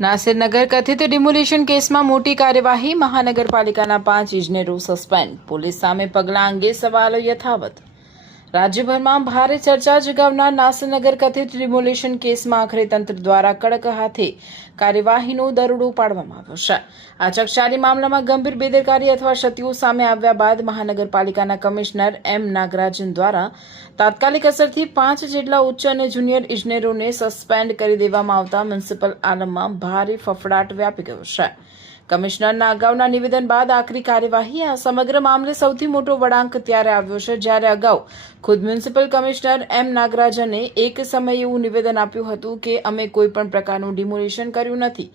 નાસિરનગર કથિત ડિમોલિશન કેસમાં મોટી કાર્યવાહી, મહાનગરપાલિકાના 5 ઇજનેરો સસ્પેન્ડ, પોલીસ સામે પગલાં અંગે સવાલો યથાવત। રાજ્યભરમાં ભારે ચર્ચા જગાવનાર નાસિરનગર કથિત ડિમોલિશન કેસમાં આખરે તંત્ર દ્વારા કડક હાથે કાર્યવાહીનો દરોડો પાડવામાં આવ્યો છે। આ ચકચારી મામલામાં ગંભીર બેદરકારી અથવા ક્ષતિઓ સામે આવ્યા બાદ મહાનગરપાલિકાના કમિશનર એમ નાગરાજન દ્વારા તાત્કાલિક અસરથી 5 જેટલા ઉચ્ચ અને જુનિયર ઇજનેરોને સસ્પેન્ડ કરી દેવામાં આવતા મ્યુનિસિપલ આલમમાં ભારે ફફડાટ વ્યાપી ગયો છે। કમિશનરના અગાઉના નિવેદન બાદ આખરી કાર્યવાહી। આ સમગ્ર મામલે સૌથી મોટો વળાંક ત્યારે આવ્યો છે જ્યારે અગાઉ ખુદ મ્યુનિસિપલ કમિશનર એમ નાગરાજને એક સમયે એવું નિવેદન આપ્યું હતું કે અમે કોઈ પણ પ્રકારનું ડિમોલિશન કર્યું નથી।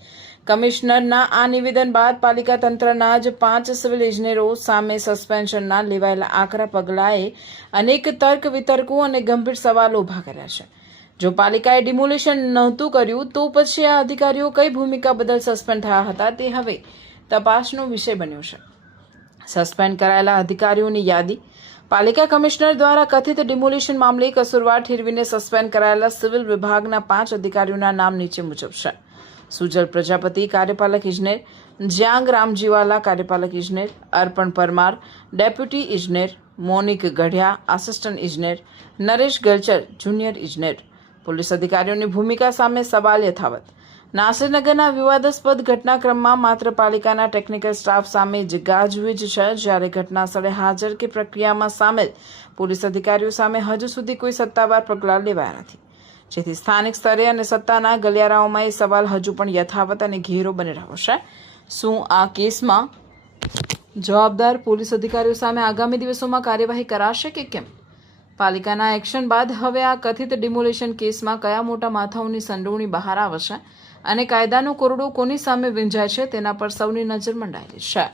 કમિશનરના આ નિવેદન બાદ પાલિકા તંત્રના જ 5 સિવિલ ઇજનેરો સામે સસ્પેન્શનના લેવાયેલા આકરા પગલાંએ અનેક તર્ક વિતર્કો અને ગંભીર સવાલો ઉભા કર્યા છે। જો પાલિકાએ ડિમોલિશન નહોતું કર્યું તો પછી આ અધિકારીઓ કઈ ભૂમિકા બદલ સસ્પેન્ડ થયા હતા તે હવે તપાસનો વિષય બન્યો છે। સસ્પેન્ડ કરાયેલા અધિકારીઓની યાદી। પાલિકા કમિશનર દ્વારા કથિત ડિમોલિશન મામલે કસૂરવાર ઠેરવીને સસ્પેન્ડ કરાયેલા સિવિલ વિભાગના 5 અધિકારીઓના નામ નીચે મુજબ છે। સુજલ પ્રજાપતિ, કાર્યપાલક ઇજનેર; જ્યાંગ રામજીવાલા, કાર્યપાલક ઇજનેર; અર્પણ પરમાર, ડેપ્યુટી ઇજનેર; મોનિક ગઢિયા, આસિસ્ટન્ટ ઇજનેર; નરેશ ગલચર, જુનિયર ઇજનેર। પોલીસ અધિકારીઓની ભૂમિકા સામે સવાલ યથાવત। નાસિરનગરના વિવાદાસ્પદ ઘટનાક્રમમાં માત્ર પાલિકાના ટેકનિકલ સ્ટાફ સામે જ ગાજવીજ છે, જ્યારે ઘટના સ્થળે હાજર કે પ્રક્રિયામાં સામેલ પોલીસ અધિકારીઓ સામે હજુ સુધી કોઈ સત્તાવાર પગલાં લેવાયા નથી, જેથી સ્થાનિક સ્તરે અને સત્તાના ગલિયારાઓમાં એ સવાલ હજુ પણ યથાવત અને ઘેરો બની રહ્યો છે। શું આ કેસમાં જવાબદાર પોલીસ અધિકારીઓ સામે આગામી દિવસોમાં કાર્યવાહી કરાશે કે કેમ? પાલિકાના એક્શન બાદ હવે આ કથિત ડિમોલિશન કેસમાં કયા મોટા માથાઓની સંડોવણી બહાર આવશે અને કાયદાનો કોરડો કોની સામે વીંજાય છે તેના પર સૌની નજર મંડાયેલી છે।